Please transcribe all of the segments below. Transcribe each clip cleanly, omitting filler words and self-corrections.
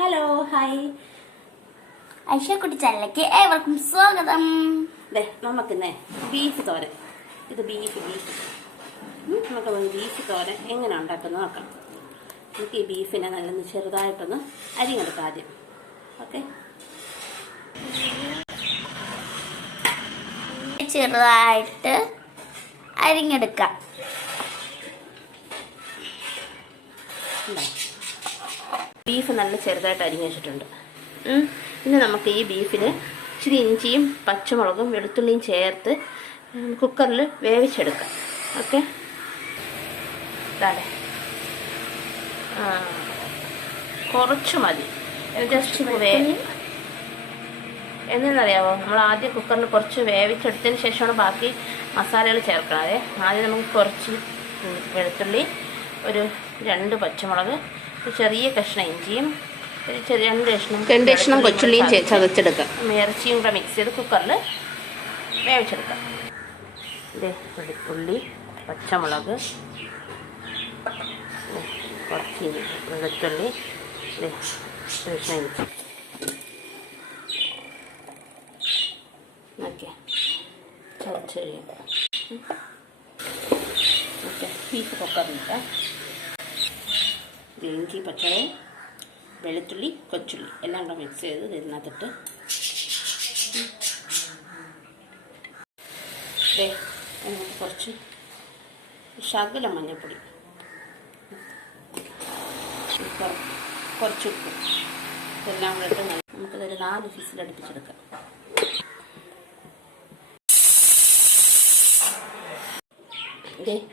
Hello hi Aishakutty ചാനലിലേക്ക് ഏവർക്കും സ്വാഗതം. നമുക്കിന്നേ ബീഫ് തോരൻ, ഇത് ബീഫ് നമുക്ക് ബീഫ് തോരൻ എങ്ങനെ ഉണ്ടാക്കുന്നത് നോക്കാം. നമുക്ക് ഈ ബീഫിനെ നല്ല ചെറുതായിട്ടൊന്ന് അരിഞ്ഞെടുക്കാം ആദ്യം. ഓക്കെ, ചെറുതായിട്ട് അരിഞ്ഞെടുക്കാം. ബീഫ് നല്ല ചെറുതായിട്ട് അരിഞ്ഞ് വെച്ചിട്ടുണ്ട്. ഇനി നമുക്ക് ഈ ബീഫിന് ഇച്ചിരി ഇഞ്ചിയും പച്ചമുളകും വെളുത്തുള്ളിയും ചേർത്ത് കുക്കറിൽ വേവിച്ചെടുക്കാം. ഓക്കെ, കുറച്ച് മതി, ജസ്റ്റ് എന്തെന്നറിയാമോ, നമ്മൾ ആദ്യം കുക്കറിൽ കുറച്ച് വേവിച്ചെടുത്തതിന് ശേഷമാണ് ബാക്കി മസാലകൾ ചേർക്കാതെ. ആദ്യം നമുക്ക് കുറച്ച് വെളുത്തുള്ളി, ഒരു 2 പച്ചമുളക്, ചെറിയ കഷ്ണം ഇഞ്ചിയും, ഒരു രണ്ട് കഷ്ണം കൊച്ചുള്ളിയും ചതച്ചെടുക്കാം. ഇറച്ചിയും കൂടെ മിക്സ് ചെയ്ത് കുക്കറിൽ വേവിച്ചെടുക്കാം. വെളുത്തുള്ളി, പച്ചമുളക്, കുറച്ച് വെളുത്തുള്ളി, കഷ്ണം ഇഞ്ചി. ഓക്കെ, ചതച്ച് കഴിയുമ്പോൾ ഓക്കെ, ബീഫ് കുക്കറിലിട്ട് ഇഞ്ചി, പച്ചമുളക്, വെളുത്തുള്ളി, കൊച്ചുള്ളി എല്ലാം കൂടെ മിക്സ് ചെയ്ത് ഇതിനകത്തിട്ട് കുറച്ച് ശകലം മഞ്ഞൾപ്പൊടി, കുറച്ച് ഉപ്പ്, ഇതെല്ലാം കൂടെ ഇട്ട് നമുക്കിതൊരു 4 വിസിലടുപ്പിച്ചെടുക്കാം.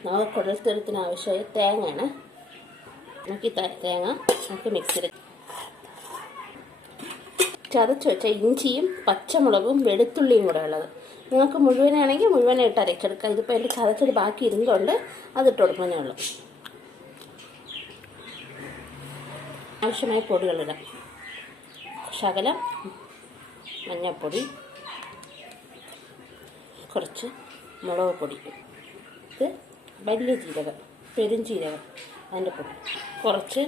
നമുക്ക് കുടൽത്തെരത്തിന് ആവശ്യമായ തേങ്ങയാണ്. നമുക്ക് ഈ തേങ്ങ നമുക്ക് മിക്സിയിൽ ചതച്ച് വെച്ച ഇഞ്ചിയും പച്ചമുളകും വെളുത്തുള്ളിയും കൂടെ ഉള്ളത്. നിങ്ങൾക്ക് മുഴുവനാണെങ്കിൽ മുഴുവനായിട്ട് അരച്ചെടുക്കാം. ഇതിപ്പോൾ എൻ്റെ ചതച്ചത് ബാക്കി ഇരുന്നുകൊണ്ട് അതിട്ട് കൊടുക്കുന്നേ ഉള്ളൂ. ആവശ്യമായ പൊടികളിടാം. ശകലം മഞ്ഞൾപ്പൊടി, കുറച്ച് മുളക് പൊടി, ഇത് വലിയ ജീരകം, പെരുംജീരകം അതിൻ്റെ പൊടി, കുറച്ച്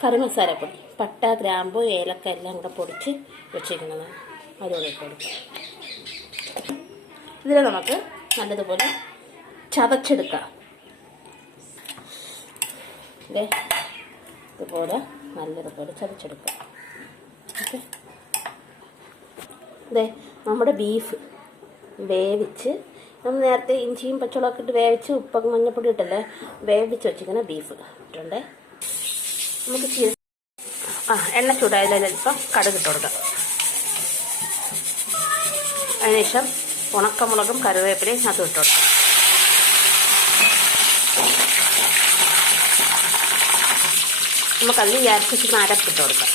കറിമസാലപ്പൊടി, പട്ട, ഗ്രാമ്പു, ഏലക്ക എല്ലാം കൂടെ പൊടിച്ച് വെച്ചിരിക്കുന്നതാണ്. അതുകൂടെ ഇട്ട് കൊടുക്കാം. ഇതിനെ നമുക്ക് നല്ലതുപോലെ ചതച്ചെടുക്കാം. ഇതുപോലെ നല്ലതുപോലെ ചതച്ചെടുക്കാം. ഓക്കെ, നമ്മുടെ ബീഫ് വേവിച്ച് നമ്മൾ നേരത്തെ ഇഞ്ചിയും പച്ചമുളകൊക്കെ ഇട്ട് വേവിച്ച് ഉപ്പൊക്കെ മഞ്ഞപ്പൊടി ഇട്ടല്ലേ വേവിച്ച് വെച്ചിരിക്കുന്ന ബീഫ് ഇട്ടുണ്ടേ. നമുക്ക് എണ്ണ ചൂടായതിലൽപ്പം കടുക് ഇട്ട് കൊടുക്കാം. അതിനുശേഷം ഉണക്കമുളകും കറിവേപ്പിലയും അതും ഇട്ട് കൊടുക്കാം. നമുക്കതിൽ അരച്ചിട്ട് അരപ്പിട്ട് കൊടുക്കാം.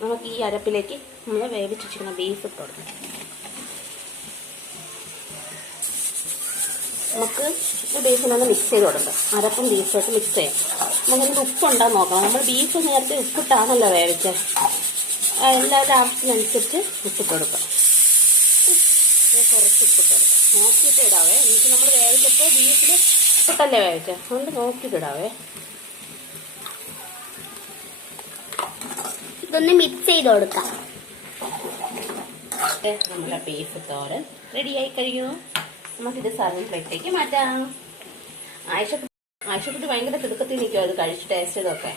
നമുക്ക് ഈ അരപ്പിലേക്ക് നമ്മൾ വേവിച്ച് വെച്ചിരിക്കുന്ന ബീഫ് ഇട്ട് കൊടുക്കാം. നമുക്ക് ഈ ബീഫിനൊന്ന് മിക്സ് ചെയ്ത് കൊടുക്കാം. അരപ്പും ബീഫായിട്ട് മിക്സ് ചെയ്യാം. നമുക്കതിൻ്റെ ഉപ്പുണ്ടാകും നോക്കണം. നമ്മൾ ബീഫ് നേരത്തെ ഉപ്പിട്ടാണല്ലോ വേവിച്ചത്. എല്ലാവരുടെ ആവശ്യത്തിനനുസരിച്ച് ഉപ്പിട്ട് കൊടുക്കാം. കുറച്ച് ഉപ്പിട്ട് കൊടുക്കാം. നോക്കിയിട്ട് ഇടാവേ. എന്നിട്ട് നമ്മൾ വേവിച്ചപ്പോൾ ബീഫിൽ ഉപ്പിട്ടല്ലേ വേവിച്ചത്, അതുകൊണ്ട് നോക്കിയിട്ട് ഇടാവേ. ഇതൊന്ന് മിക്സ് ചെയ്ത് കൊടുക്കാം. നമ്മുടെ ബീഫ് തോരൻ റെഡിയായി കഴിയുന്നു. നമുക്കിത് സർവിംഗ് പ്ലേറ്റിലേക്ക് മാറ്റാം. ആയിഷക്കുട്ടി ഭയങ്കര തിടുക്കത്തിൽ നിൽക്കുമോ അത് കഴിച്ച് ടേസ്റ്റ് ചെയ്തൊക്കെ.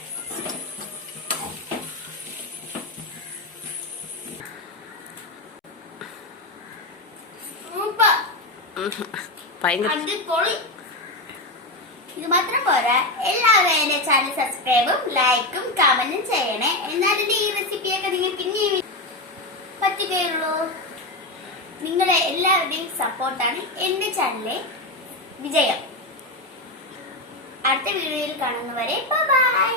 ഇത് മാത്രം പോരാ, എല്ലാവരും എന്റെ ചാനൽ സബ്സ്ക്രൈബും ലൈക്കും കമന്റും ചെയ്യണേ. എന്നാലും ഈ റെസിപ്പിയൊക്കെ നിങ്ങൾക്ക് ഇനി പറ്റുകയുള്ളൂ. നിങ്ങളുടെ എല്ലാവരുടെയും സപ്പോർട്ടാണ് എന്റെ ചാനലിലെ വിജയം. അടുത്ത വീഡിയോയിൽ കാണുന്നവരെ ബൈ.